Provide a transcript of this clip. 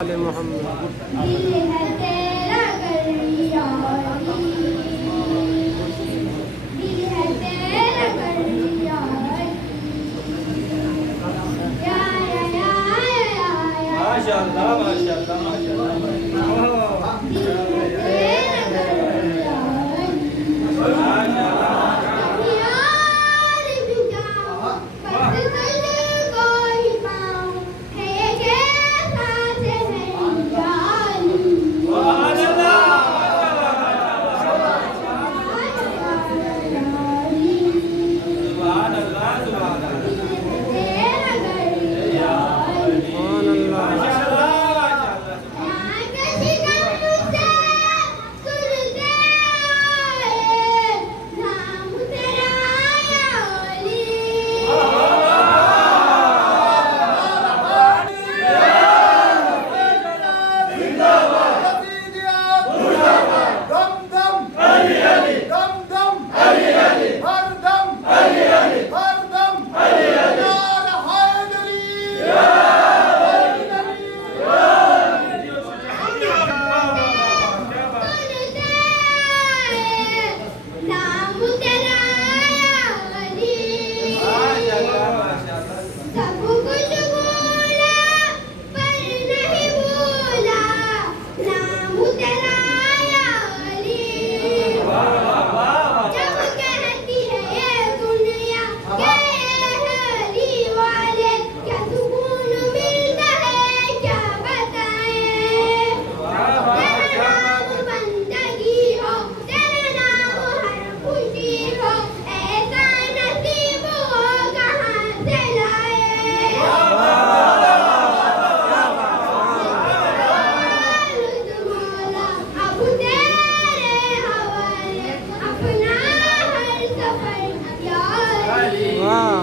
मोहम्मद दिल है तेरा करियारी, दिल है तेरा करियारी, या माशाअल्लाह माशाअल्लाह माशाअल्लाह दिल है तेरा करियारी, यार भी जाऊं बस तुझको ही पाऊं, है ये कैसा जहरियाली। सब कुछ भूला पर नहीं भूला नाम तेरा या अली। जब कहती है ये दुनिया के अली वाले, क्या सुकून मिलता है क्या बताएं। तेरा नाम बंदगी हो, तेरा नाम हर खुशी हो, ऐसा नसीब हो कहाँ से लाए। मौला अब तेरे हवाले अपना हर सफर या अली। वाह।